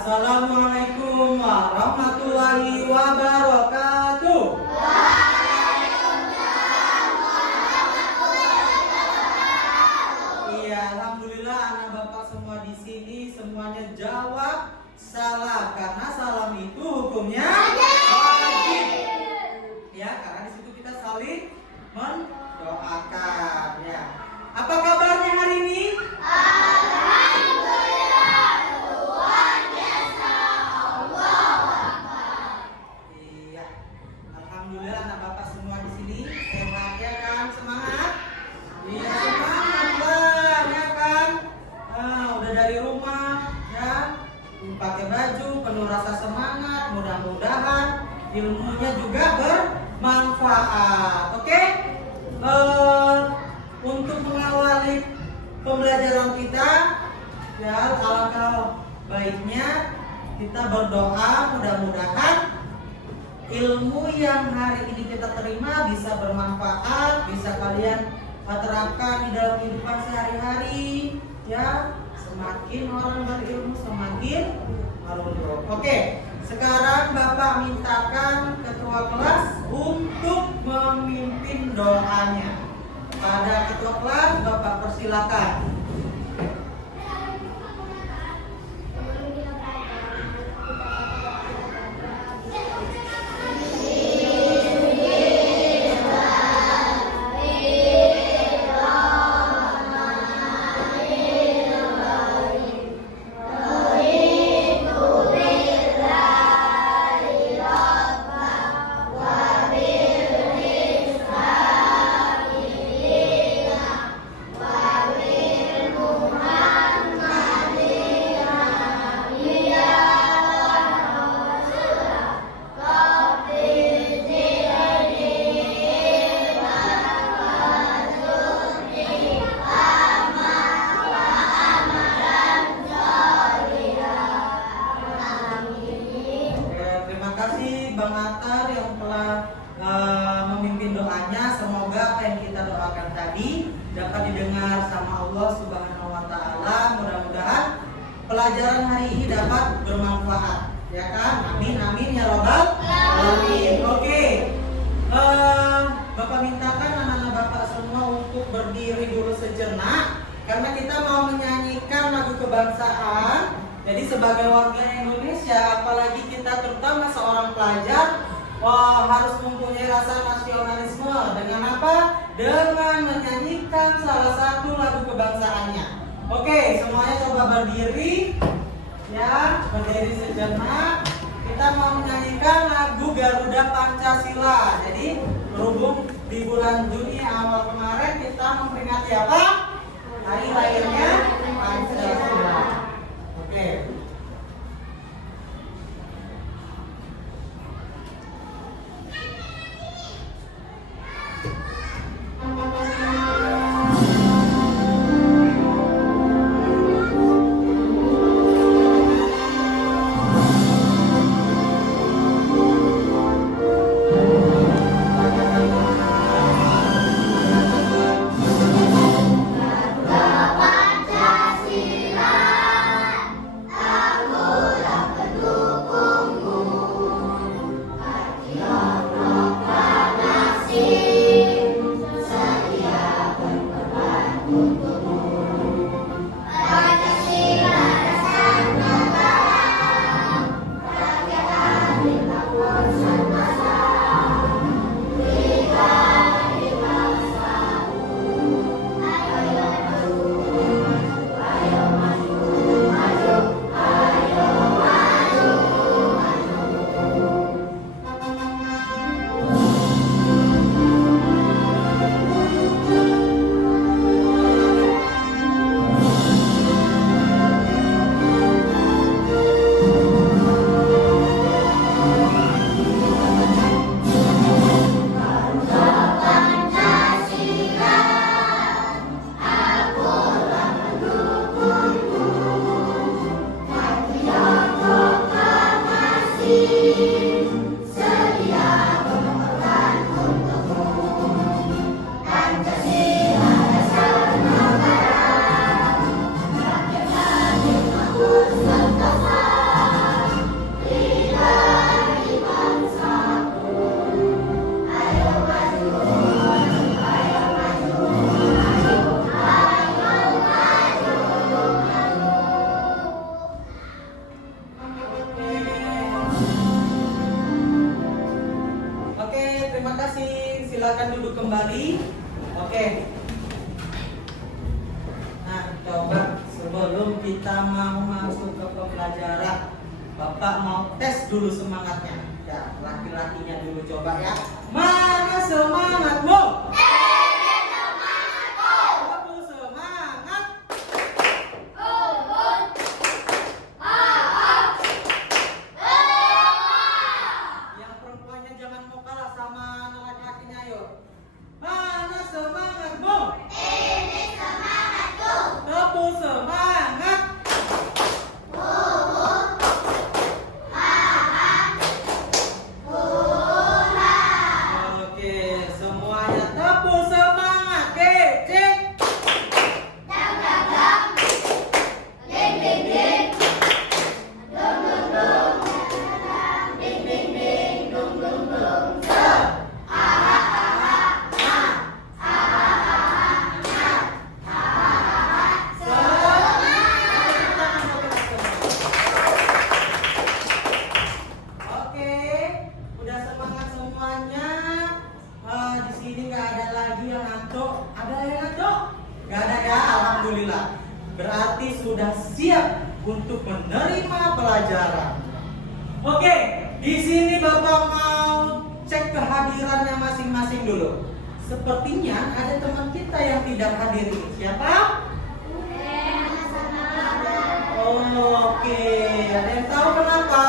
Assalamualaikum warahmatullahi wabarakatuh. Iya, alhamdulillah anak bapak semua di sini semuanya jawab salah karena salam itu hukumnya wajib. Ya, karena di situ kita saling mendoakan. Ya, apa kabarnya hari ini? Alhamdulillah anak bapak semua di sini sehat ya kan, semangat? Iya semangat lah ya kan. Udah dari rumah ya, pakai baju penuh rasa semangat. Mudah-mudahan ilmunya juga bermanfaat. Oke? Untuk mengawali pembelajaran kita ya, alangkah baiknya kita berdoa mudah-mudahan ilmu yang hari ini kita terima bisa bermanfaat, bisa kalian terapkan di dalam kehidupan sehari-hari ya. Semakin orang berilmu semakin beruntung. Oke, sekarang Bapak mintakan ketua kelas untuk memimpin doanya. Pada ketua kelas Bapak persilakan. Bang Atar yang telah memimpin doanya. Semoga apa yang kita doakan tadi dapat didengar sama Allah Subhanahu wa Ta'ala. Mudah-mudahan pelajaran hari ini dapat bermanfaat, ya kan? Amin amin ya robbal alamin. Oke, Bapak mintakan anak-anak Bapak semua untuk berdiri dulu sejenak karena kita mau menyanyikan lagu kebangsaan. Jadi sebagai warga Indonesia, apalagi kita terutama seorang pelajar, harus mempunyai rasa nasionalisme. Dengan apa? Dengan menyanyikan salah satu lagu kebangsaannya. Oke, semuanya coba berdiri. Ya, berdiri sejenak. Kita mau menyanyikan lagu Garuda Pancasila. Jadi berhubung di bulan Juni awal kemarin kita memperingati apa? Hari lahirnya Pancasila. Oke. Pancasila kita mau masuk ke pembelajaran. Bapak mau tes dulu semangatnya. Ya, laki-lakinya dulu coba ya. Mana semangatmu? Aku semangat. Yang perempuannya jangan mau kalah sama anak laki-lakinya, yuk. Mana semangatmu? Aku semangat. Oke, semuanya tepuk semangat. Kece. Oke, udah semangat semuanya. Di sini nggak ada lagi yang ngantuk. Ada yang ngantuk? Nggak ada ya, alhamdulillah. Berarti sudah siap untuk menerima pelajaran. Oke, di sini Bapak mau cek kehadirannya masing-masing dulu. Sepertinya ada teman kita yang tidak hadir ini. Siapa? Oke, ada yang tahu kenapa?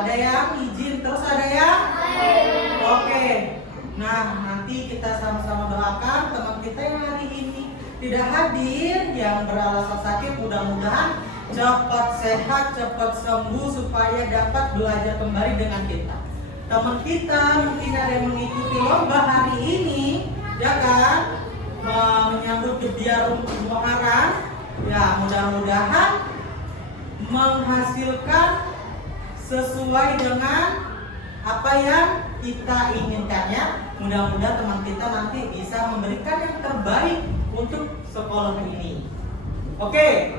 Ada yang izin, terus ada yang? Oke. Nah, nanti kita sama-sama doakan teman kita yang hari ini tidak hadir, yang beralasan sakit, mudah-mudahan cepat sehat, cepat sembuh supaya dapat belajar kembali dengan kita. Teman kita mungkin ada yang mengikuti lomba hari ini, ya kan? Menyambut Gebiar Muharram. Ya, mudah-mudahan menghasilkan sesuai dengan apa yang kita inginkannya. Mudah-mudahan teman kita nanti bisa memberikan yang terbaik untuk sekolah ini. Oke.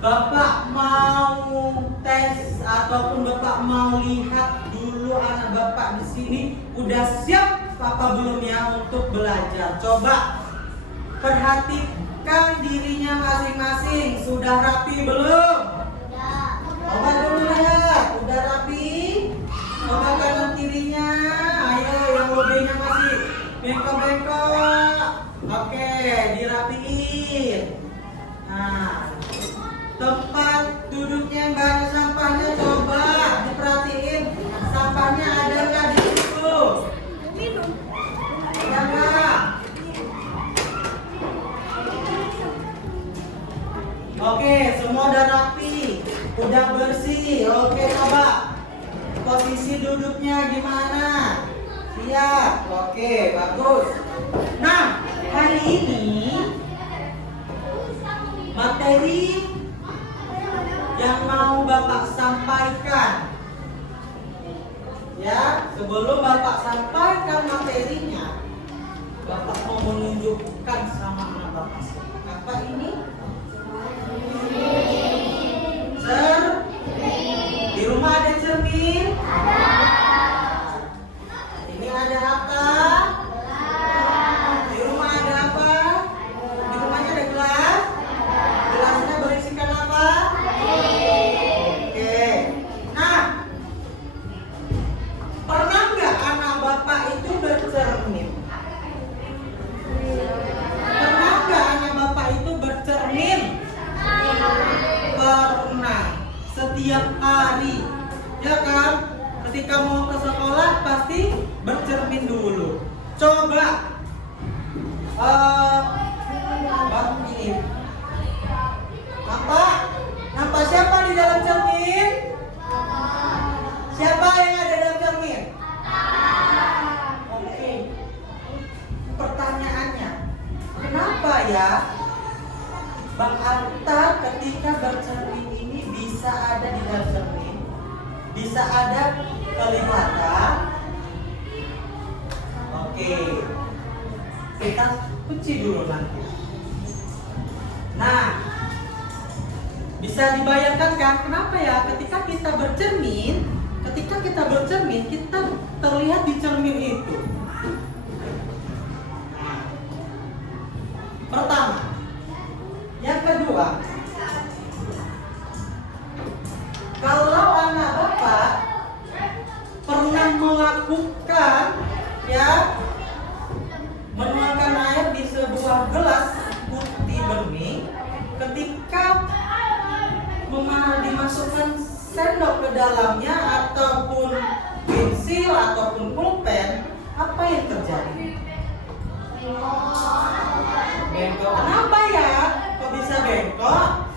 Bapak mau tes ataupun Bapak mau lihat dulu anak Bapak di sini udah siap apa belum ya untuk belajar. Coba perhatikan dirinya masing-masing. Sudah rapi belum? Coba dulu lihat, udah rapi? Coba kanan kirinya. Ayo, yang lobenya masih bengkok-bengkok. Oke, dirapiin. Nah, tempat duduknya yang banyak sampahnya coba diperhatiin. Sampahnya ada nggak di situ? Ada nggak? Oke, semua udah rapi, udah bersih. Oke, coba posisi duduknya gimana? Siap. Oke, bagus. Nah, hari ini materi yang mau Bapak sampaikan, ya, sebelum Bapak sampaikan materinya, Bapak mau menunjukkan sama anak Bapak apa ini? Di rumah ada cermin? Ini ada apa? Di rumah ada apa? Di rumahnya ada gelas? Gelasnya berisikan apa? Oke. Nah, pernah nggak anak Bapak itu bercermin? Pernah nggak anak Bapak itu bercermin? Pernah. Setiap hari, ya kan? Ketika mau ke sekolah pasti bercermin dulu. Coba ini nampak siapa di dalam cermin? Siapa yang ada dalam cermin? Oke. Pertanyaannya, kenapa ya Bang Arta ketika bercermin ini bisa ada di dalam cermin, bisa ada kelihatan? Oke, kita kunci dulu nanti. Nah, bisa dibayangkan kan kenapa ya ketika kita bercermin kita terlihat di cermin itu. sendok ke dalamnya ataupun pensil ataupun pulpen, apa yang terjadi? Bengkok. Kenapa ya? Kok bisa bengkok?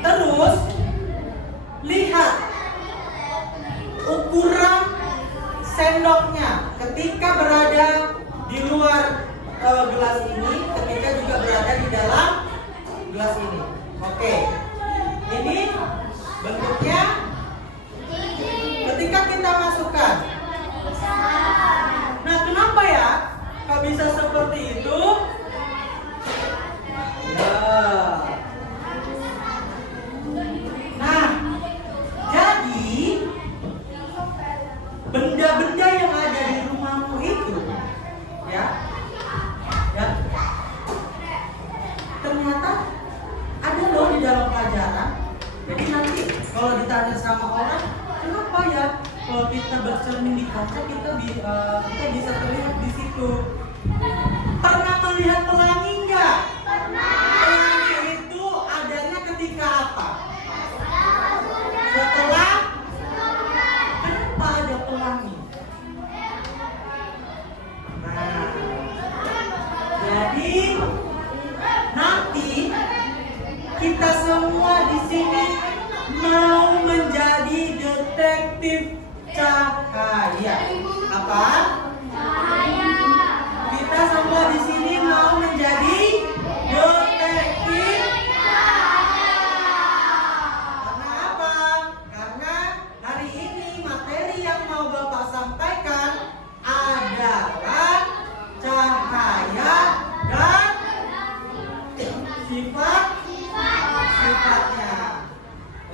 Terus lihat ukuran sendoknya ketika berada di luar gelas ini, ketika juga berada di dalam gelas ini. Oke, ini bentuknya ketika kita masukkan. Nah, kenapa ya kok bisa seperti itu? Ya. Nah, jadi benda-benda yang ada di rumahmu itu, ya, ternyata ada loh di dalam pelajaran. Jadi nanti kalau ditanya sama orang, kenapa ya kalau kita bercermin di kaca kita bisa terlihat di situ? Pernah melihat pelangi nggak? Pelangi itu adanya ketika apa? Setelah. Kenapa ada pelangi? Nah, jadi nanti kita semua di sini mau menjadi detektif cahaya. Apa? Cahaya. Kita semua di sini mau menjadi detektif cahaya. Karena apa? Karena hari ini materi yang mau Bapak sampaikan adalah cahaya dan sifatnya.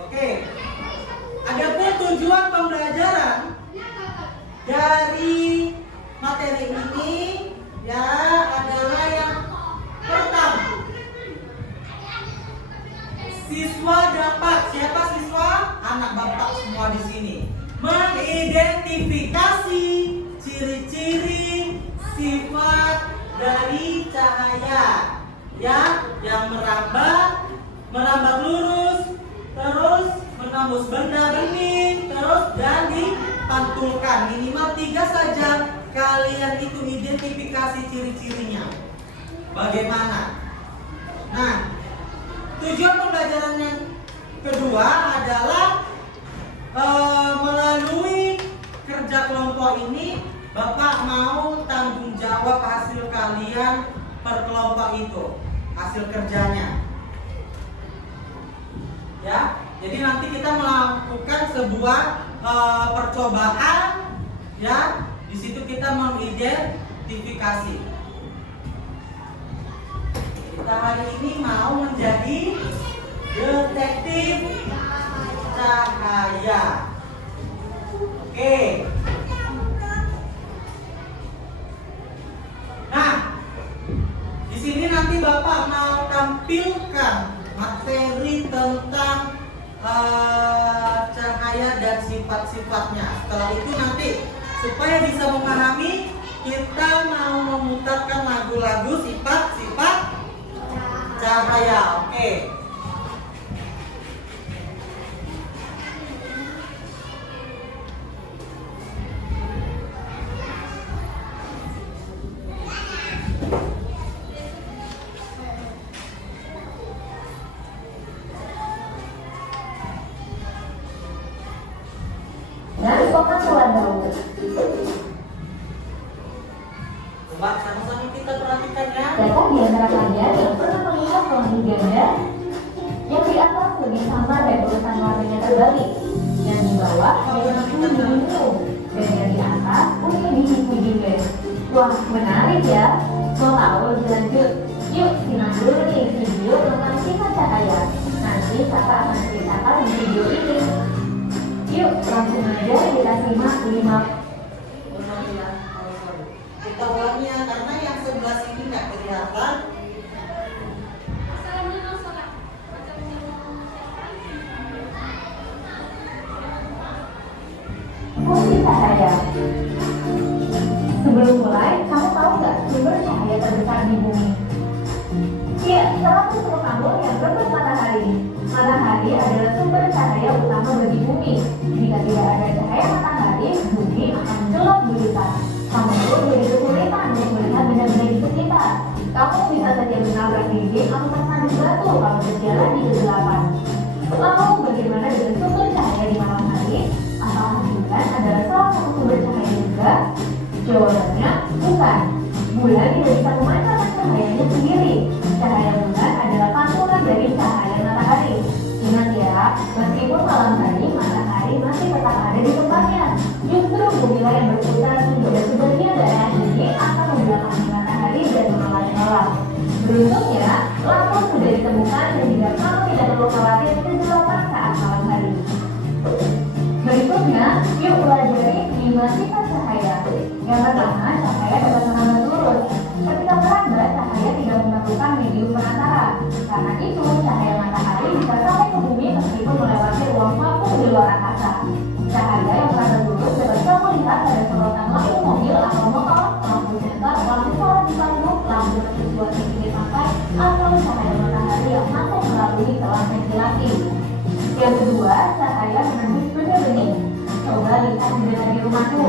Oke. Adapun tujuan pembelajaran dari materi ini ya adalah yang pertama, siswa dapat, siapa siswa? Anak Bapak semua di sini, mengidentifikasi ciri-ciri sifat dari cahaya ya, yang merambat lurus, terus menembus benda bening, terus dan dipantulkan. Minimal 3 saja kalian itu identifikasi ciri-cirinya. Bagaimana? Nah, tujuan pembelajaran yang kedua adalah melalui kerja kelompok ini Bapak mau tanggung jawab hasil kalian per kelompok itu, hasil kerjanya. Ya, jadi nanti kita melakukan sebuah percobaan, ya. Di situ kita mengidentifikasi. Kita hari ini mau menjadi detektif cahaya. Oke. Nah, di sini nanti Bapak mau tampilkan materi tentang cahaya dan sifat-sifatnya. Setelah itu nanti supaya bisa memahami, kita mau memutarkan lagu-lagu sifat-sifat cahaya. Oke. Dari pengasuhan dahulu. Coba sama-sama kita perhatikan ya. Siapa di antara kalian yang pernah melihat pelangi ganda yang di atas lebih samar dan urutan warnanya terbalik, yang di bawah hanya biru dan yang di atas ungu biru juga. Wah, menarik ya. Mau tahu lebih lanjut? Yuk simak dulu nih video tentang sifat cahaya. Nanti kakak akan ceritakan di video ini. Yuk langsung aja kita simak 5. Kita ulangi ya, karena yang sebelah sini nggak kelihatan. Fungsi cahaya. Sebelum mulai, kamu tahu nggak sumber cahaya terbesar di bumi? Iya, salah satu kamu yang berbeda matahari. Matahari adalah sumber cahaya utama bagi bumi. Jika tidak ada cahaya matahari, bumi akan gelap gulita. Kamu pun jadi kesulitan untuk melihat benda-benda di sekitar. Kamu bisa saja menabrak dinding atau tersaduk batu kalau berjalan di kegelapan. Lalu bagaimana dengan sumber cahaya di malam hari? Apakah bulan adalah salah satu sumber cahaya juga? Jawabannya bukan. Bulan tidak bisa memancarkan cahayanya sendiri. Cahaya bulan adalah pantulan dari cahaya matahari. Ingat ya, meskipun malam hari, matahari masih tetap ada di tempatnya. Justru bumilah yang berputar sehingga sebagian daerah ini akan membelakangi matahari dan menghalangi malam. Beruntungnya, lampu sudah ditemukan sehingga kamu tidak perlu khawatir kegelapan saat malam hari. Berikutnya, yuk pelajari 5 sifat cahaya. Yang pertama, cahaya dapat merambat lurus. Ketika merambat, cahaya tidak memerlukan medium perantara. Karena itu, cahaya matahari bisa sampai ke bumi meskipun melewati ruang vakum di luar angkasa. Cahaya yang merambat lurus dapat kamu lihat pada sorotan lampu mobil atau motor, lampu senter, lampu sorot di panggung, lampu mercusuar di pinggir pantai, atau cahaya matahari yang masuk melalui selang ventilasi. Yang kedua, cahaya menembus benda bening. Coba lihat jendela di rumahmu.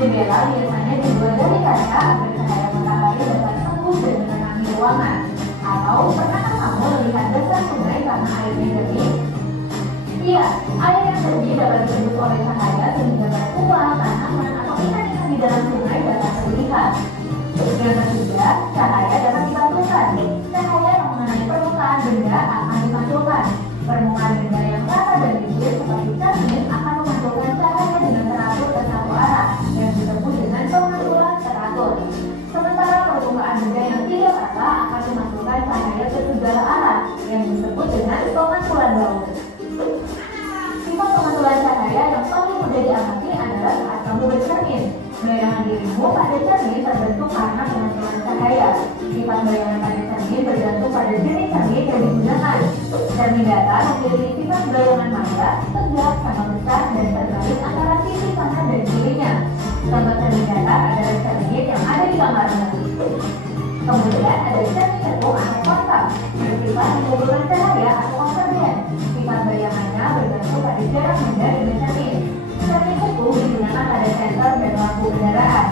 Jendela biasanya dibuat dari kaca agar cahaya matahari dapat tembus dan menerangi ruangan. Atau pernahkah kamu melihat dasar sungai karena airnya jernih? Iya, air yang jernih dapat ditembus oleh cahaya sehingga batuan, tanaman, atau ikan-ikan di dalam sungai dapat terlihat. Yang ketiga, cahaya dapat dipantulkan. Cahaya yang mengenai permukaan benda akan dipantulkan. Permukaan benda yang rata dan licin seperti cermin akan memantulkan cahaya dengan teratur ke satu arah yang disebut dengan pemantulan teratur. Sementara permukaan benda yang tidak rata akan memantulkan cahaya ke segala arah yang disebut dengan pemantulan baut. Sifat pemantulan cahaya yang paling mudah diamati adalah saat kamu bercermin. Bayangan dirimu pada cermin terbentuk karena pemantulan cahaya. Sifat bayangan pada cermin bergantung pada jenis cermin yang digunakan. Cermin datar memiliki sifat bayangan mata, tegak, sama besar, dan terbalik antara sisi kanan dan kirinya. Contoh cermin datar adalah cermin yang ada di kamarnya. Kemudian ada cermin cekung atau kontak, bersifat mengumpulkan cahaya atau konvergen. Sifat bayangannya bergantung pada jarak benda dengan cermin. Cermin cekung digunakan pada senter dan lampu kendaraan.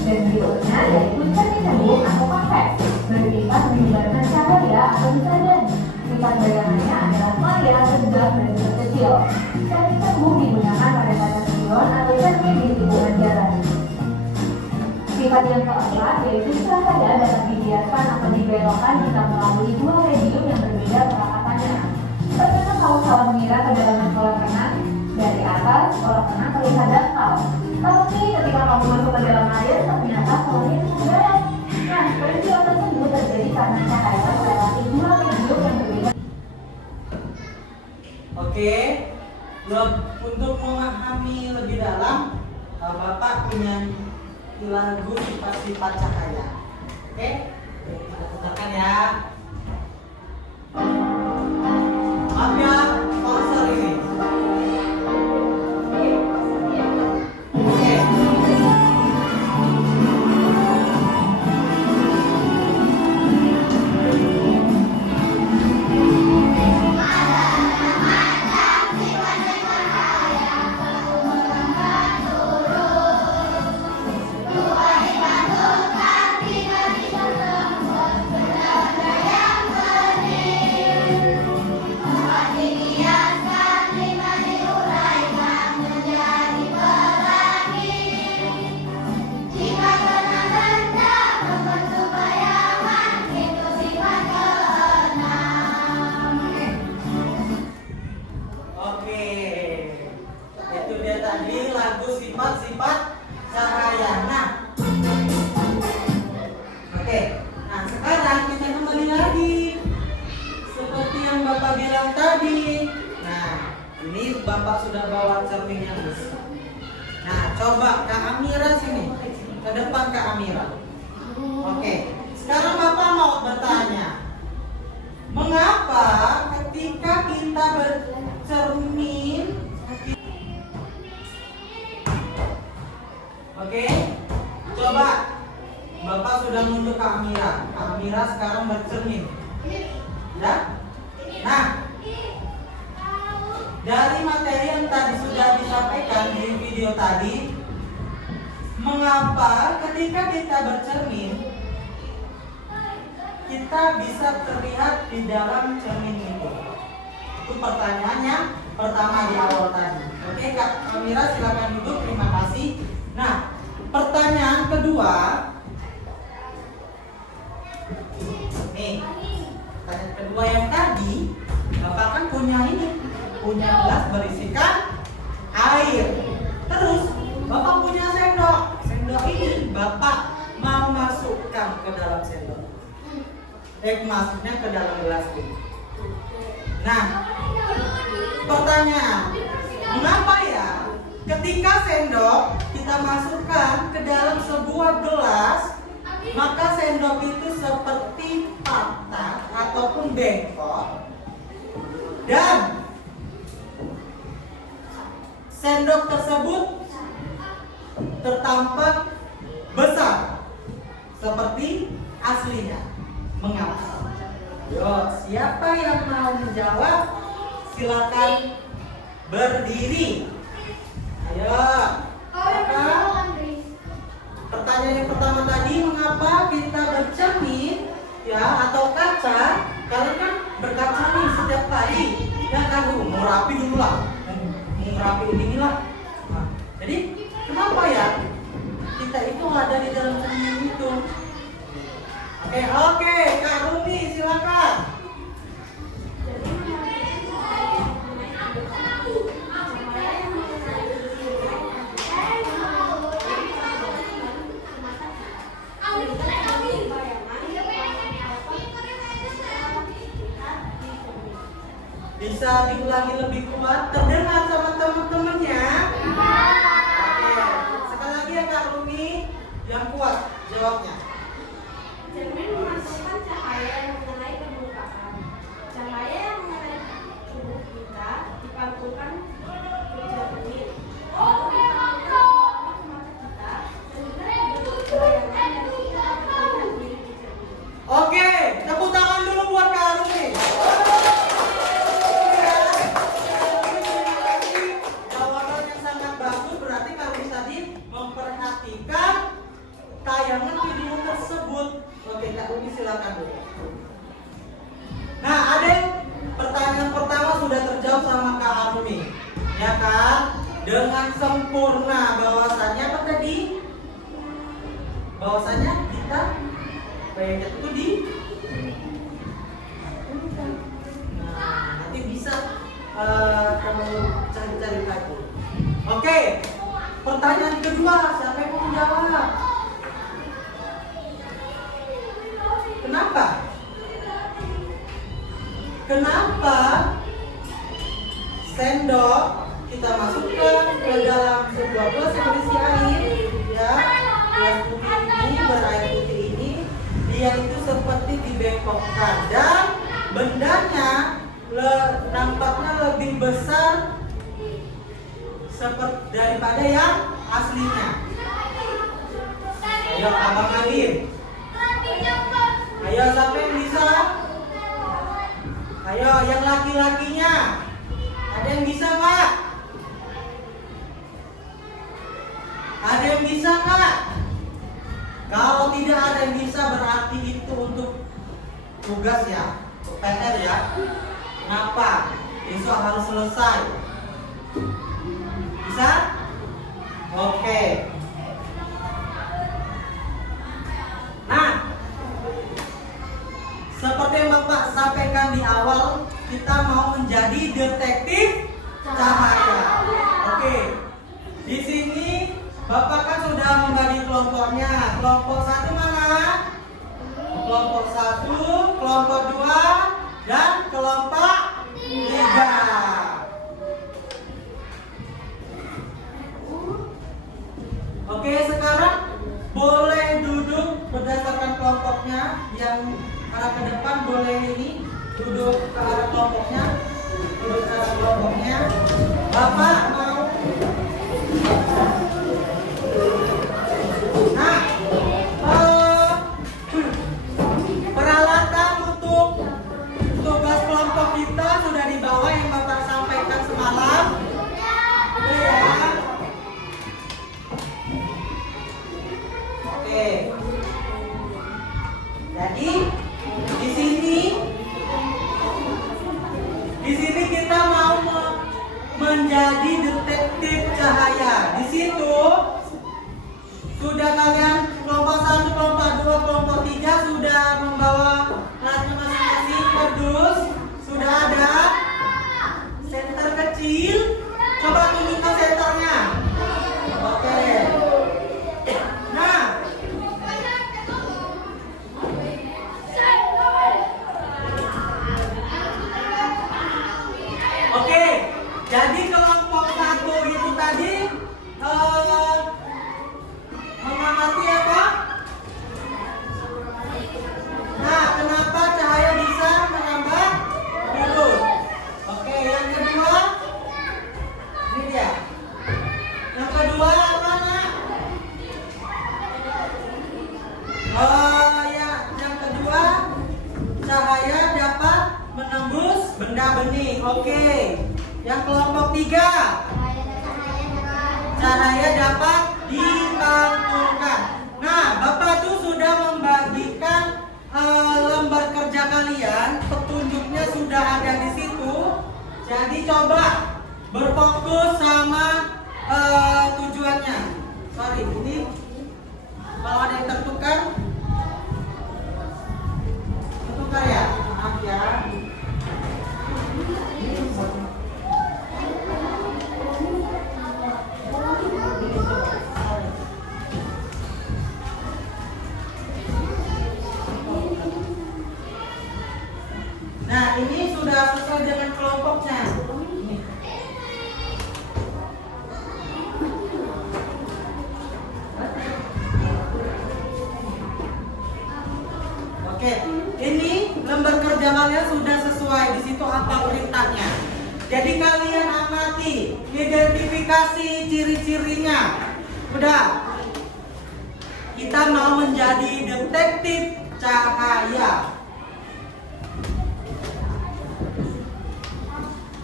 Dan berikutnya yaitu cermin cekung atau konveks, bersifat menyebarkan cahaya atau dispersion. Sifat bayangannya adalah maya, tegak, dan kecil. Cermin cekung digunakan pada kaca spion atau cermin di tikungan jalan. Sifat yang keempat yaitu cahaya dapat dibiarkan atau dibelokkan jika melalui dua medium yang berbeda perakatannya. Pernahkah kamu mengira kedalaman kolam renang? Dari atas, kolam renang terlihat dangkal. Tapi ketika kamu masuk ke dalam air, ternyata kolamnya terbelah. Nah, peristiwa tersebut terjadi karena cahaya melewati dua medium yang berbeda. Oke, untuk memahami lebih dalam, Bapak punya lagu sifat-sifat cahaya. Oke, kita putarkan ya. Maaf ya, sponsor ini. Oke. Itu dia tadi lagu sifat-sifat cahaya. Nah, oke. Nah, sekarang kita kembali lagi seperti yang Bapak bilang tadi. Nah, ini Bapak sudah bawa cermin yang besar. Nah, coba Kak Amira sini, ke depan Kak Amira. Oke, sekarang Bapak mau bertanya, mengapa ketika kita bercermin? Oke, coba Bapak sudah nunjuk Kak Amira. Kak Amira sekarang bercermin. Ya? Nah, dari materi yang tadi sudah disampaikan di video tadi, mengapa ketika kita bercermin kita bisa terlihat di dalam cermin itu? Itu pertanyaannya pertama di awal tadi. Oke, Kak Mira silakan duduk. Terima kasih. Nah, pertanyaan kedua. Nih, pertanyaan kedua yang tadi, Bapak kan punya gelas berisikan air. Terus Bapak punya sendok. Sendok ini Bapak mau masukkan ke dalam sendok. Maksudnya ke dalam gelas ini. Nah, pertanyaan, mengapa ya ketika sendok kita masukkan ke dalam sebuah gelas, maka sendok itu seperti patah ataupun bengkok, dan sendok tersebut tertampak besar seperti aslinya. Mengapa? Yo, siapa yang mau menjawab? Silakan berdiri. Ayo. Pertanyaan yang pertama tadi, mengapa kita bercermin ya atau kaca? Kalian kan berkaca nih setiap hari. Ya kan, mau rapi dulu lah. Mau rapi ini lah. Nah, jadi kenapa ya kita itu ada di dalam cermin itu? Oke, Kak Rumi silakan. Bisa diulangi lebih kuat, terdengar sama teman-temannya? Oke, sekali lagi ya Kak Rumi, yang kuat jawabnya. Cermin memasukkan cahaya yang mengenai permukaan. Cahaya yang mengenai tubuh kita dipantulkan ke cermin. Untuk dipantulkan ke mata kita dan juga bentuk bayangan yang kita dapat diri di cermin. Oke, tepuk tangan dulu buat Kak Rumi. Jawaban yang sangat bagus, berarti Kak Rumi tadi memperhatikan tayangan video tersebut. Oke, Kak Rumi silakan dulu. Nah, ada yang pertanyaan pertama sudah terjawab sama Kak Rumi, ya kan? Dengan sempurna. Bahwasannya apa tadi? Bahwasannya kita bayangan itu di. Nah, nanti bisa kamu cari-cari lagi. Oke, pertanyaan kedua, siapa yang mau menjawab? Kenapa sendok kita masukkan ke dalam sebuah gelas yang berisi air, ya, gelas putih ini berair putih ini, dia itu seperti dibengkokkan dan bendanya nampaknya lebih besar seperti daripada yang aslinya. Ayo Abang Adin. Ayo siapa yang bisa? Ayo yang laki-lakinya. Ada yang bisa nggak? Ada yang bisa nggak? Kalau tidak ada yang bisa berarti itu untuk tugas ya, PR ya. Kenapa? Besok harus selesai. Bisa? Oke. Nah, seperti yang Bapak sampaikan di awal, kita mau menjadi detektif cahaya. Oke. Di sini Bapak kan sudah membagi kelompoknya. Kelompok 1 mana? Kelompok 1, kelompok 2, dan kelompok 3. Oke, sekarang boleh duduk berdasarkan kelompoknya. Yang arah ke depan boleh ini duduk ke arah kelompoknya. Duduk ke arah kelompoknya. Bapak mau. Nah, peralatan untuk menjadi detektif cahaya. Di situ sudah kalian kelompok 1, kelompok 2, kelompok 3 sudah membawa alatnya masing-masing. Kardus sudah ada senter kecil. Coba tunjukkan senternya. Oke. Nah, oke. Jadi kelompok 1 itu tadi mengamati apa? Nah, kenapa cahaya bisa menambah lurus? Oke, yang kedua, ini dia. Yang kedua apa, Nak? Oh ya, yang kedua, cahaya dapat menembus benda bening. Oke. Yang kelompok 3, cahaya dapat dipantulkan. Nah, Bapak tuh sudah membagikan lembar kerja kalian, petunjuknya sudah ada di situ. Jadi coba berfokus sama tujuannya. Sorry, ini kalau ada yang tertukar ya, maaf ya. Nah, ini sudah sesuai dengan kelompoknya. Oke, ini lembar kerja kalian sudah sesuai. Di situ apa perintahnya. Jadi kalian amati, identifikasi ciri-cirinya. Udah. Kita mau menjadi detektif cahaya.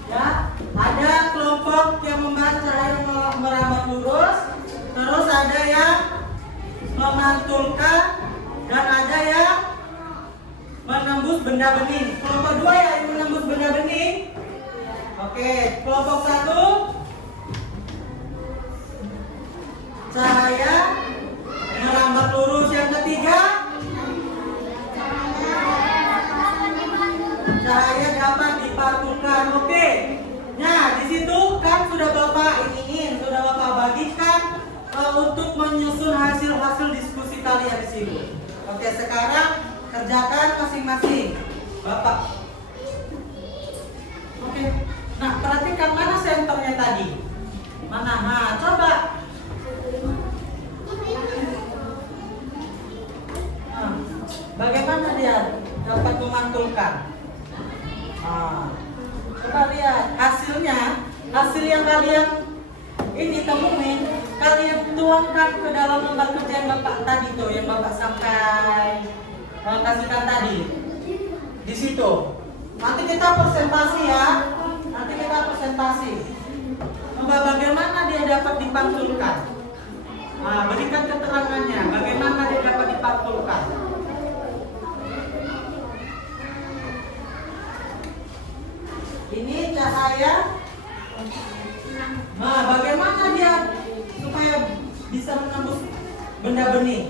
Ya, ada kelompok yang membahas cahaya merambat lurus, terus ada yang memantulkan, dan ada yang menembus benda bening. Kelompok 2 yang menembus benda bening. Oke, kelompok 1 cahaya merambat lurus. Yang ketiga cahaya dapat dipantulkan. Oke. Nah, di situ kan sudah Bapak sudah Bapak bagikan untuk menyusun hasil-hasil diskusi kalian di sini. Oke, sekarang kerjakan masing-masing Bapak. Oke. Nah, perhatikan mana senternya tadi. Mana? Nah, coba. Nah, bagaimana dia dapat memantulkan? Nah, coba lihat hasilnya. Hasil yang kalian ini temuin, kalian tuangkan ke dalam lembar kerja yang Bapak tadi tuh, yang Bapak sampai kasihkan tadi. Di situ. Nanti kita presentasi ya. Nanti kita presentasi. Bagaimana dia dapat dipantulkan? Nah, berikan keterangannya. Bagaimana dia dapat dipantulkan? Ini cahaya. Nah, bagaimana dia supaya bisa menembus benda bening?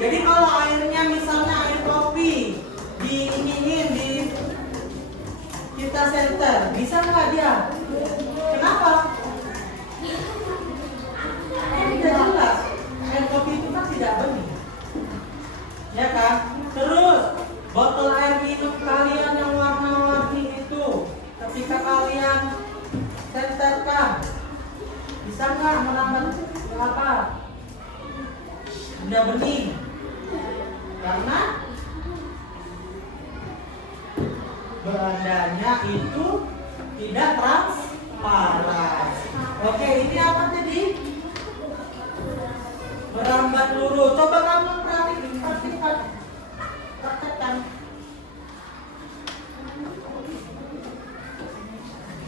Jadi kalau airnya misalnya air kopi diinginin di kita senter, bisa nggak dia? Kenapa? Tidak jelas. Air kopi itu kan tidak bening, ya kan? Terus botol air minum kalian yang warna-warni itu, ketika kalian senterkan, bisa nggak menambah apa? Benda bening? Karena bendanya itu tidak transparan. Oke, ini apa tadi? Merambat lurus. Coba kamu perhatikan. Praktekkan.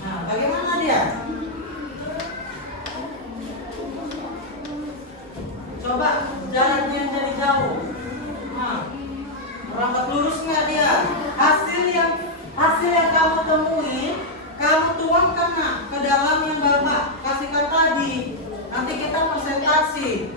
Nah, bagaimana dia? Coba jaraknya jadi jauh. Nah, merambat lurus nggak dia? Hasil yang kamu temuin, kamu tuangkan nak ke dalam yang Bapak kasihkan tadi. Nanti kita presentasi.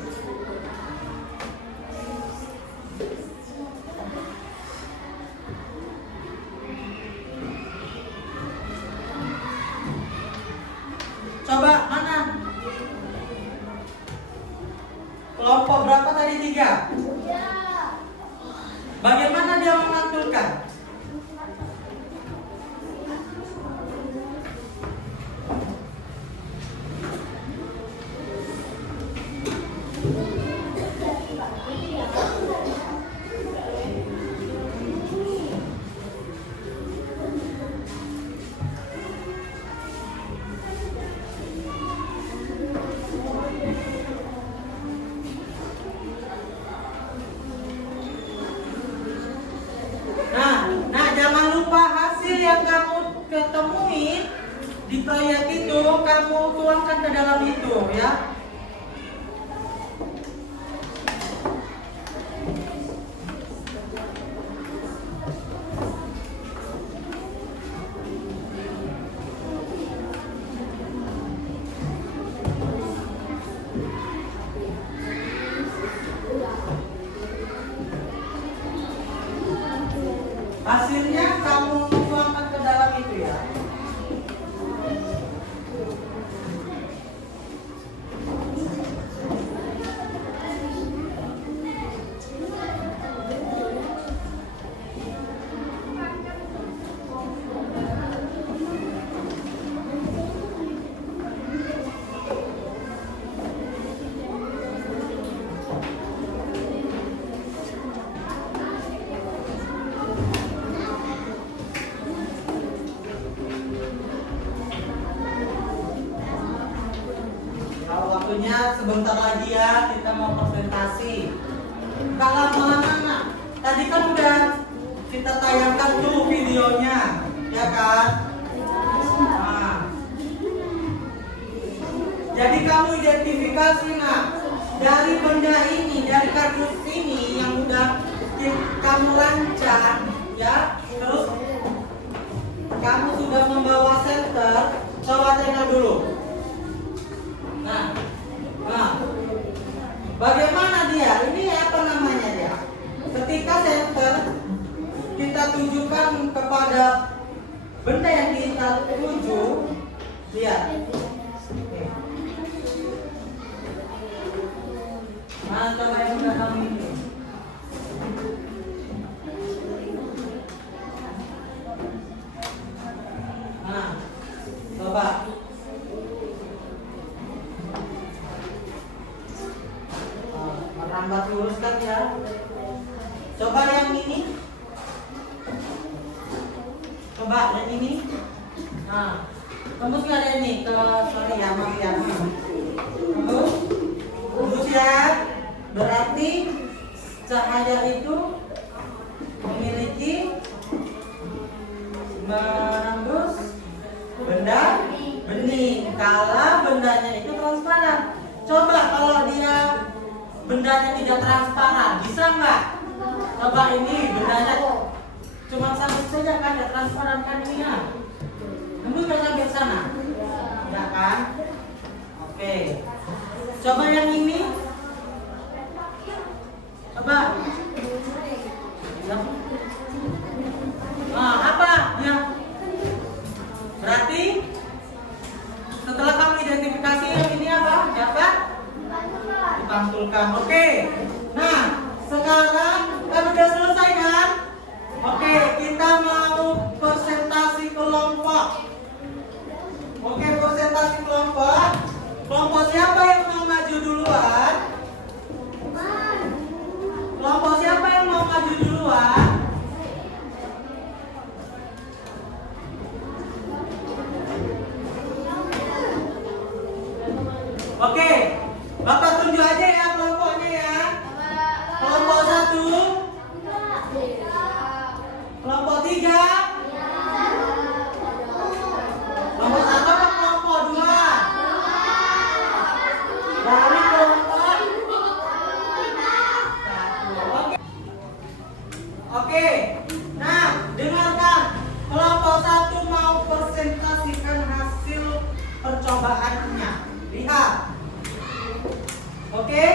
Coba mana? Kelompok berapa tadi? 3. Bagaimana dia mengaturkan? Nah, jangan lupa hasil yang kamu ketemui di proyek itu kamu tuangkan ke dalam itu ya. Hasilnya kamu tuangkan ke dalam itu ya. Waktunya sebentar lagi ya, kita mau presentasi. Gak lama-lama nak. Tadi kan udah kita tayangkan tuh videonya, ya kan? Nah. Jadi kamu identifikasi nak, dari benda ini, dari kardus ini yang udah kamu rancang, ya. Terus kamu sudah membawa senter, coba tengok dulu. Nah, bagaimana dia? Ini apa namanya dia? Ketika senter kita tujukan kepada benda yang kita tuju, lihat. Mana coba yang udah kamu ini? Nah, coba. Merambat luruskan ya. Coba yang ini. Coba yang ini. Nah, tembus nggak ada ini ke sorry ya, maaf ya. Tembus ya. Berarti cahaya itu memiliki menembus benda bening. Kalau bendanya itu transparan. Coba kalau dia bendanya tidak transparan, bisa nggak? Coba ini bendanya cuma sabit saja kan, tidak transparan kan ini ya? Tembus nggak sampai sana? Ya kan? Oke. Coba yang ini. Coba. Nah, apa? Ya. Berarti setelah kamu identifikasi yang ini apa? Dapat? Dipantulkan. Oke. Nah, sekarang kan udah selesai kan? Oke, kita mau presentasi kelompok. Oke, presentasi kelompok. Kelompok siapa yang mau maju duluan? Kelompok siapa yang mau maju duluan? Oke, Bapak tunjuk aja ya kelompoknya ya. Kelompok 1, kelompok 3, kelompok 1 apa kelompok 2? Dari kelompok 1. Oke. Nah, dengarkan. Kelompok 1 mau presentasikan hasil percobaannya. Lihat. Oke?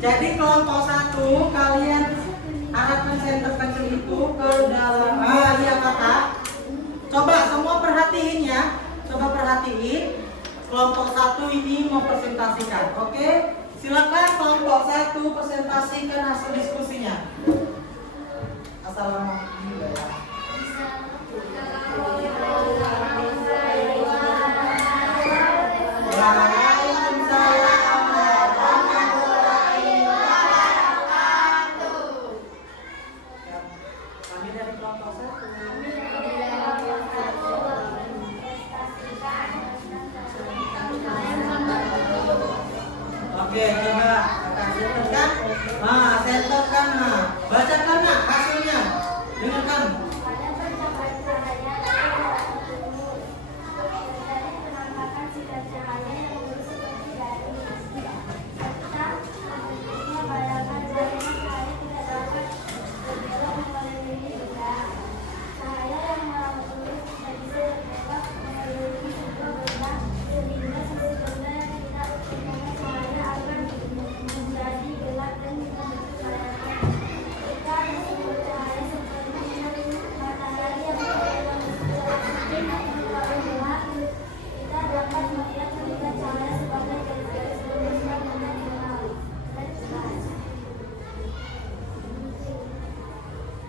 Jadi kelompok 1 kalian arahkan senter pensil itu ke dalam. Iya kakak. Coba semua perhatiin ya. Coba perhatiin. Kelompok 1 ini mau presentasikan. Oke? Silakan kelompok 1 presentasikan hasil diskusinya. Assalamualaikum ya. Kami dari kelompok 1. Oke, coba kakak senterkan. Senterkan. Bacakan hasilnya. Dengarkan.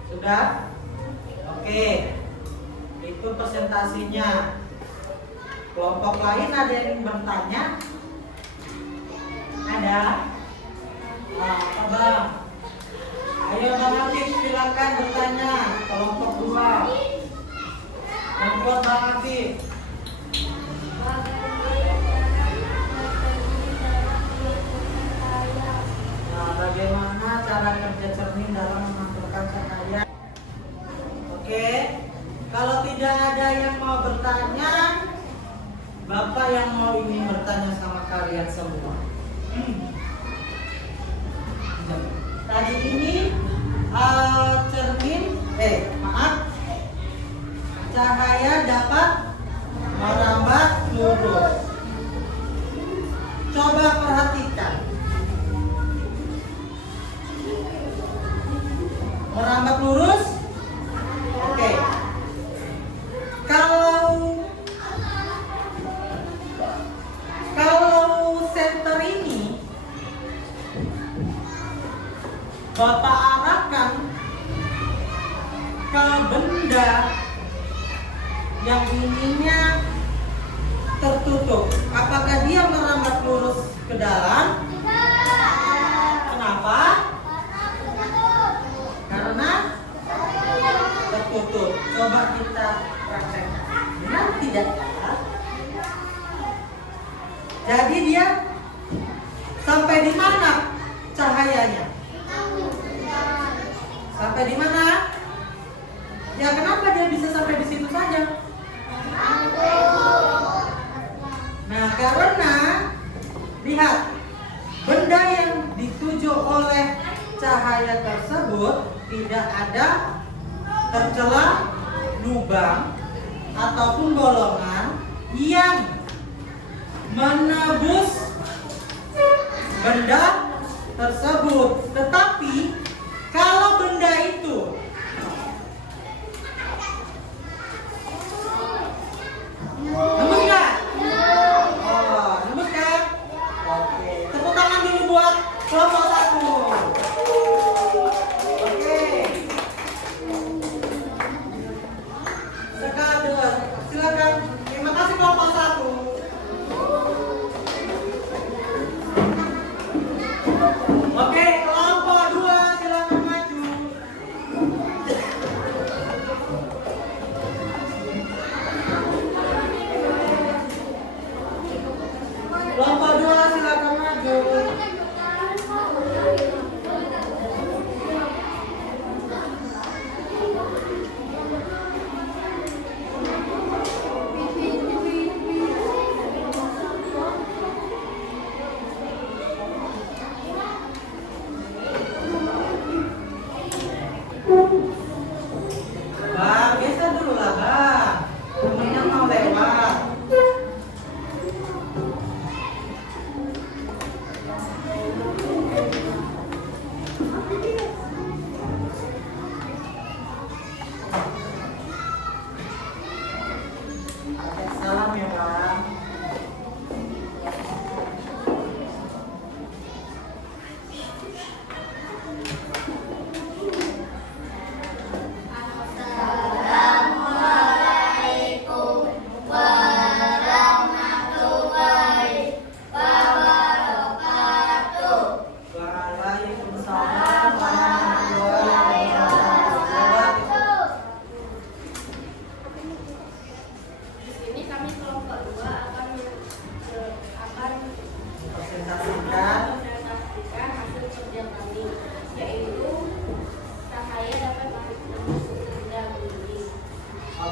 Sudah? Oke. Itu presentasinya. Kelompok lain ada yang bertanya? Ada? Bang. Ayo Bang Afif silakan bertanya. Kelompok 2. Yang kuat Bang Afif. Bagaimana cara kerja cermin dalam mengaturkan cahaya? Oke, kalau tidak ada yang mau bertanya, Bapak yang mau ingin bertanya sama kalian semua. Tadi ini cahaya dapat merambat lurus. Coba perhatikan. Merambat lurus. Oke. Kalau senter ini Bapak arahkan ke benda yang ininya tertutup, apakah dia merambat lurus ke dalam? Kenapa? Karena tertutup. Coba kita praktekkan. Benar tidak? Jadi dia sampai di mana cahayanya? Sampai di mana? Ya kenapa dia bisa sampai di situ saja? Nah karena lihat benda yang dituju oleh cahaya tersebut tidak ada tercela lubang ataupun bolongan yang menembus benda tersebut. Tetapi kalau benda itu nembus nggak? Oh, nembus kan? Oke, tepuk tangan dulu buat kelompok 1. Oke. Sekarang silakan. Terima kasih kelompok 1. Oke, kelompok 2 silakan maju.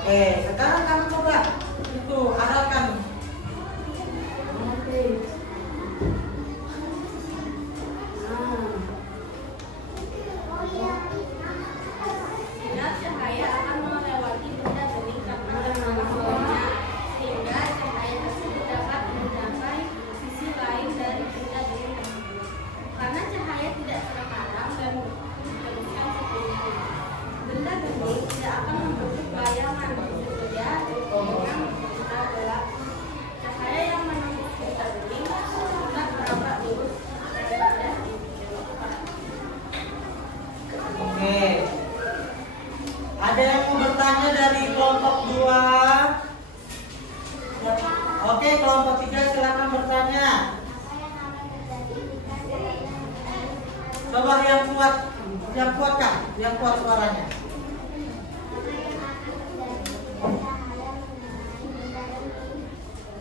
Oke, sekarang kamu coba itu arahkan. Sehingga cahaya akan melewati benda bening karena terhalang-halangnya, sehingga cahaya tersebut dapat mencapai sisi lain dari benda bening tersebut. Karena cahaya tidak terhalang dan diteruskan seperti itu, benda bening tidak akan membentuk bayangan berbeda dengan benda gelap. Cahaya yang menembus benda bening tidak berapa lurus daripada dibelokkan. Oke. Ada yang mau bertanya dari kelompok 2? Oke, kelompok 3 silakan bertanya. Coba yang kuat Kak, yang kuat suaranya.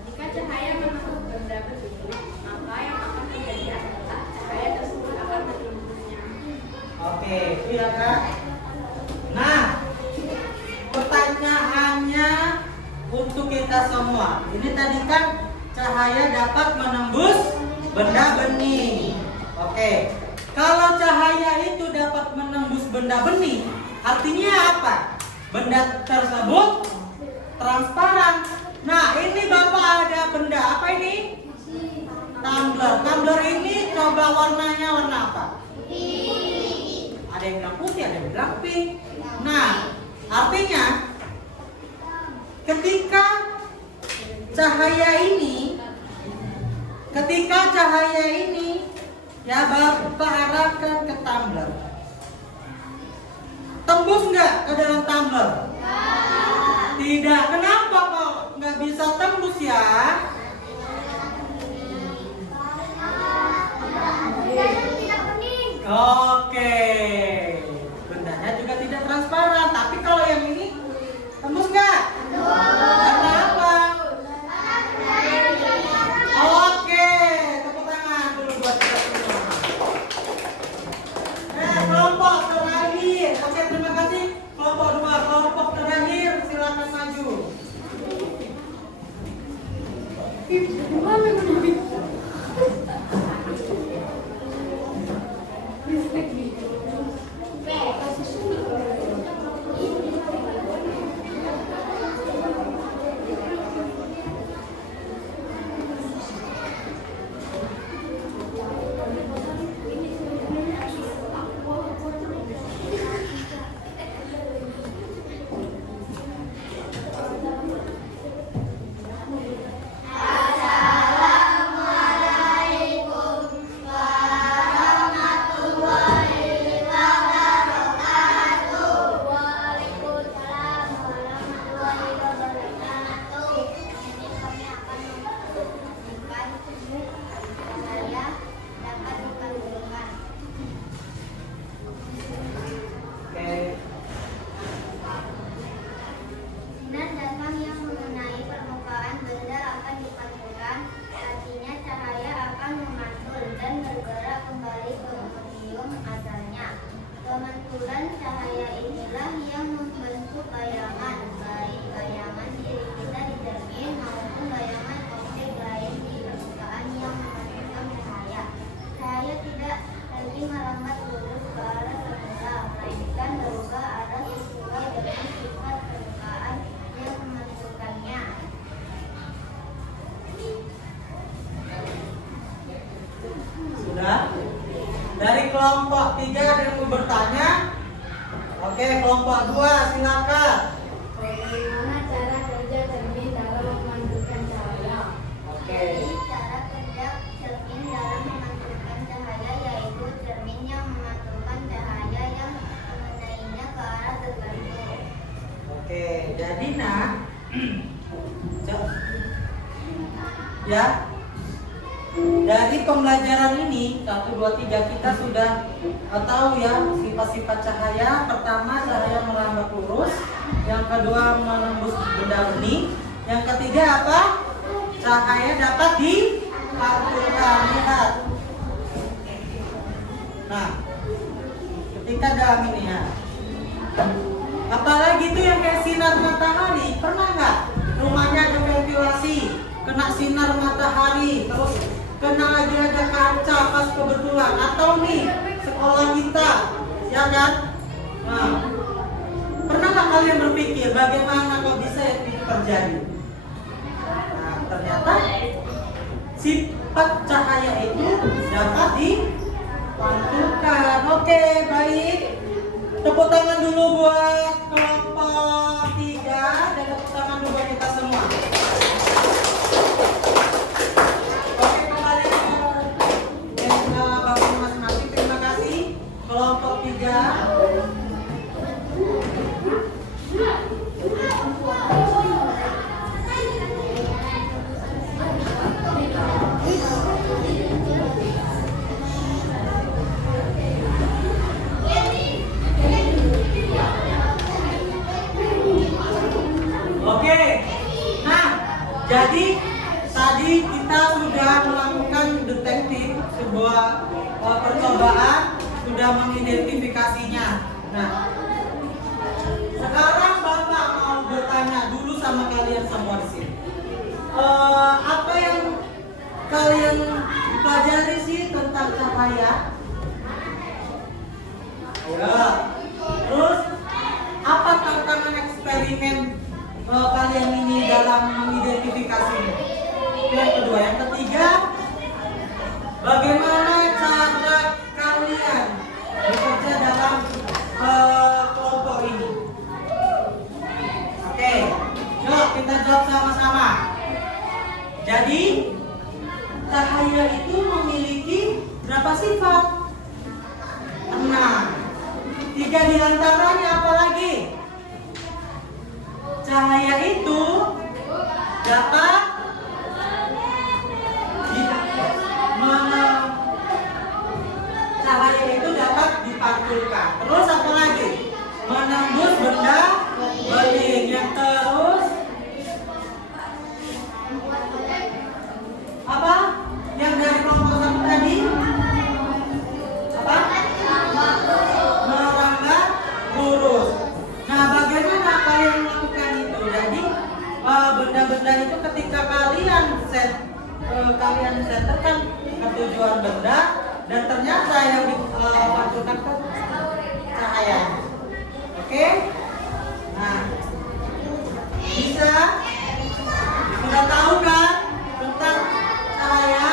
Jika cahaya menembus benda bening, maka yang akan terjadi adalah cahaya tersebut akan menembusnya. Oke, itu ya Kak. Nah, pertanyaannya untuk kita semua. Ini tadi kan cahaya dapat menembus benda bening. Oke, kalau cahaya itu dapat menembus benda bening, artinya apa? Benda tersebut transparan. Nah, ini Bapak ada benda apa ini? Tumbler. Tumbler ini coba warnanya warna apa? Ada yang bilang putih, ada yang bilang pink. Nah, artinya ketika cahaya ini ya Bapak arahkan ke tumbler, tembus nggak ke dalam tumbler? Tidak. Kenapa kok nggak bisa tembus ya? Oke, bendanya juga tidak transparan. Tapi kalau yang ini tembus nggak? Karena apa? Oke, tepuk tangan dulu buat kita semua. Kelompok terakhir. Oke, terima kasih. Kelompok 2, kelompok terakhir silakan maju. Sinar datang yang mengenai permukaan benda akan dipantulkan, artinya cahaya akan memantul dan bergerak kembali ke medium asalnya. Pemantulan cahaya inilah yang membentuk bayangan, baik bayangan diri kita di cermin maupun bayangan objek lain di permukaan yang memantulkan cahaya. Cahaya tidak lagi merambat lurus ke arah semula, melainkan berubah arah sesuai dengan sifat permukaan yang memantulkannya. Sudah? Dari kelompok 3 ada yang mau bertanya? Oke, kelompok 2 silakan. Bagaimana cara kerja cermin dalam memantulkan cahaya? Oke. Jadi cara kerja cermin dalam memantulkan cahaya yaitu cermin yang memantulkan cahaya yang mengenainya ke arah tertentu. Oke, jadi nah ya, dari pembelajaran ini 1, 2, 3 kita sudah tahu ya sifat-sifat cahaya. Pertama, cahaya merambat lurus. Yang kedua, menembus benda bening. Yang ketiga apa? Cahaya dapat dipantulkan. Lihat. Nah, ketika dalam ini ya, apalagi itu yang kayak sinar sinar matahari, pernah nggak rumahnya ada ventilasi, kena sinar matahari, terus kena lagi ada kaca pas kebetulan, atau nih sekolah kita, ya kan? Nah, pernah nggak kalian berpikir bagaimana kok bisa itu terjadi? Nah, ternyata sifat cahaya itu dapat dipantulkan. Oke, baik. Tepuk tangan dulu buat kelompok 3 dan tepuk tangan dulu buat kita semua. Oke, kembali ke bapak masing-masing. Terima kasih kelompok 3. Oke, nah jadi tadi kita sudah melakukan detektif sebuah percobaan, sudah mengidentifikasinya. Nah, sekarang Bapak mau bertanya dulu sama kalian semua di sini. Apa yang kalian pelajari sih tentang cahaya? Ya. Terus apa tantangan eksperimen kalian ini dalam mengidentifikasinya? Yang kedua, yang ketiga, bagaimana cara kalian bekerja dalam kelompok ini? Oke, yuk kita jawab sama-sama. Jadi cahaya itu memiliki berapa sifat? 6. 3 diantaranya apa lagi? Cahaya itu dapat dipantulkan. Terus apa lagi? Menembus benda bening. Yang terus apa? Yang dari kelompok 1 tadi? Apa? Merangkak lurus. Nah, bagaimana kalian melakukan itu? Jadi benda-benda itu ketika kalian setterkan ke tujuan benda, dan ternyata yang dipantulkan ke cahaya. Oke? Nah, bisa sudah tahu kan tentang cahaya?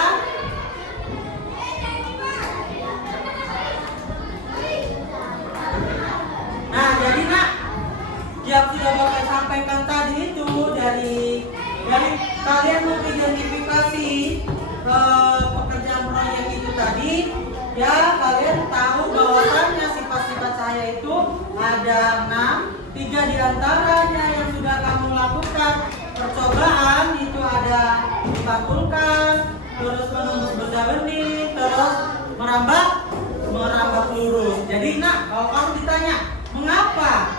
Nah, jadi nak, yang sudah Bapak sampaikan tadi itu dari kalian mengidentifikasi pekerjaan proyek itu tadi, ya kalian tahu bahwasannya sifat-sifat cahaya itu ada 6. 3 diantaranya yang sudah kamu lakukan percobaan itu ada dipantulkan, terus menembus benda bening, terus merambah lurus. Jadi nak, kalau kamu ditanya mengapa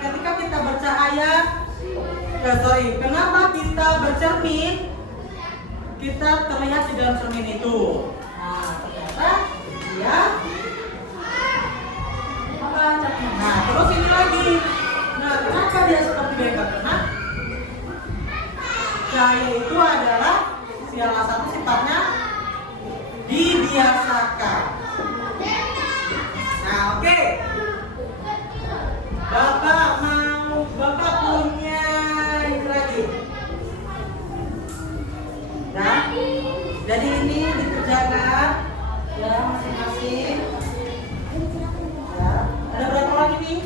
ketika kita bercahaya, kenapa kita bercermin, kita terlihat di dalam cermin itu. Nah, ternyata dia apa? Nah, terus ini lagi. Nah, kenapa dia seperti bengkak? Karena cahaya itu adalah salah satu sifatnya dibiasakan. Nah, oke. Bapak punya ini lagi. Nah, jadi ini dikerjakan ya masing-masing. Ya, ada berapa lagi nih?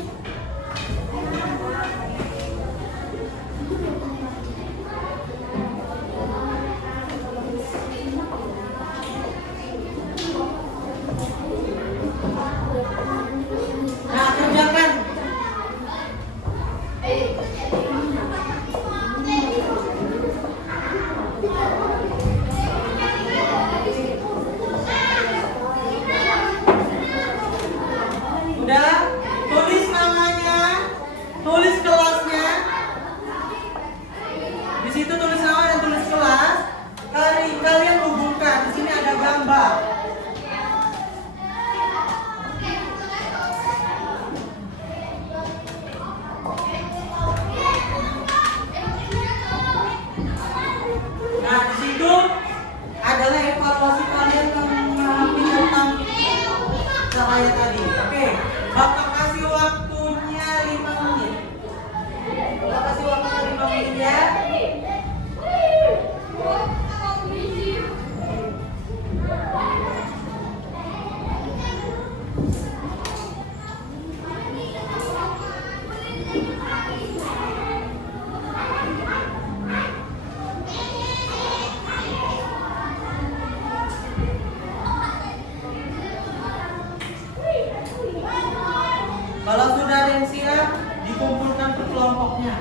sudah ada yang siap, dikumpulkan ke kelompoknya.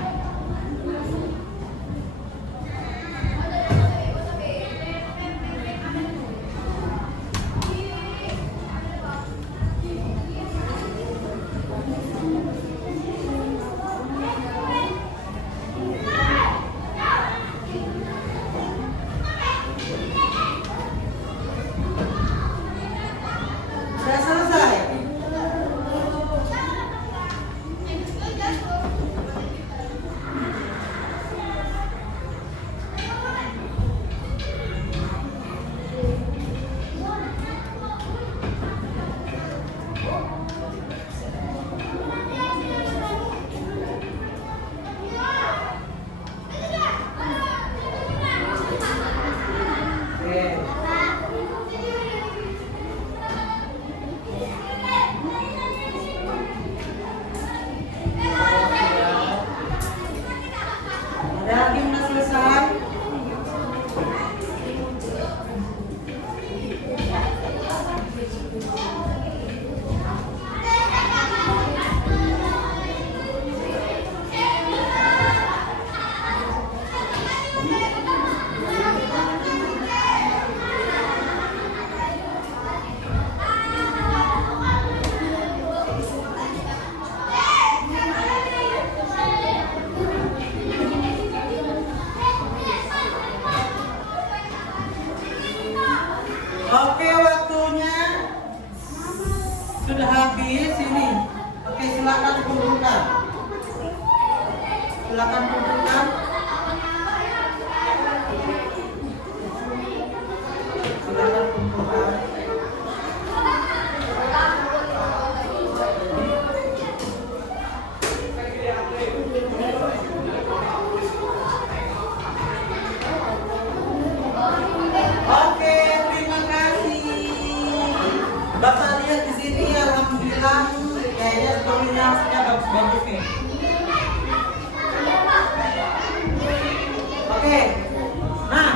Sudah selesai? Oke. Ada lagi yang udah selesai? Oke, waktunya sudah habis ini. Oke, silakan kumpulkan. Silakan kumpulkan. Silakan kumpulkan. Oke, terima kasih. Bapak lihat di sini, alhamdulillah kayaknya koordinasinya bagus-bagus nih. Oke, nah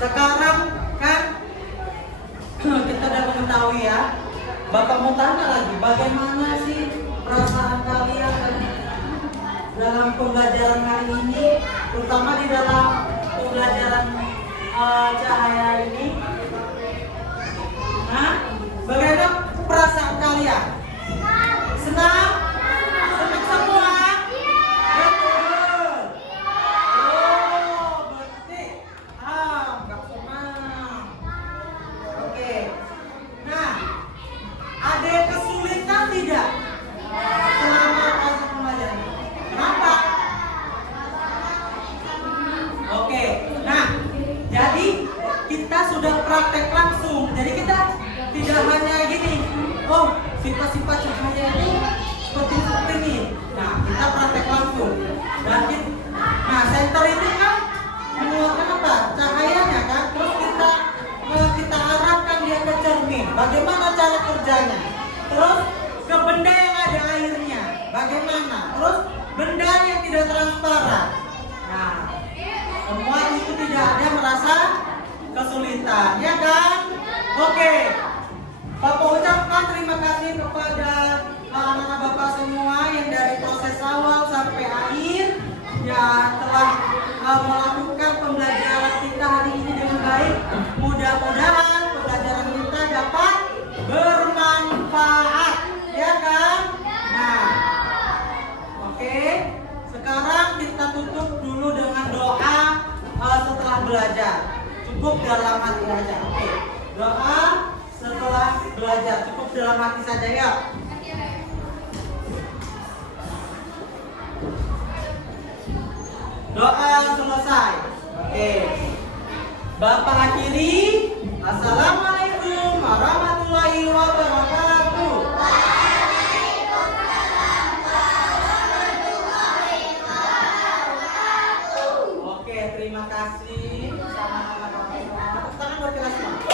sekarang kan kita udah mengetahui ya. Bapak mau tanya lagi, bagaimana sih perasaan kalian dalam pembelajaran hari ini, terutama di dalam pembelajaran cahaya ini? Nah, bagaimana perasaan kalian? Senang? Senang semua? Betul. Oh, berarti nggak senang. Oke. Nah, ada kesulitan tidak selama proses pembelajaran? Kenapa? Oke. Nah, jadi kita sudah praktek langsung. Jadi kita tidak hanya gini, oh sifat-sifat cahaya ini seperti ini. Nah, kita praktek langsung. Dan nah, senter ini kan mengeluarkan apa? Cahayanya kan. Terus kita arahkan dia ke cermin. Bagaimana cara kerjanya? Terus ke benda yang ada airnya. Bagaimana? Terus benda yang tidak transparan. Nah, semua itu tidak ada merasa kesulitan, ya kan? Oke, Bapak ucapkan terima kasih kepada anak-anak Bapak semua yang dari proses awal sampai akhir yang telah melakukan pembelajaran kita hari ini dengan baik. Mudah-mudahan pembelajaran kita dapat bermanfaat, ya kan? Nah, oke. Sekarang kita tutup dulu dengan doa setelah belajar. Cukup dalam hati saja. Oke. Doa setelah belajar. Cukup dalam hati saja ya. Doa selesai. Oke. Bapak akhiri. Assalamualaikum warahmatullahi wabarakatuh. Oke, terima kasih. Sama-sama. Tangan buat kelas.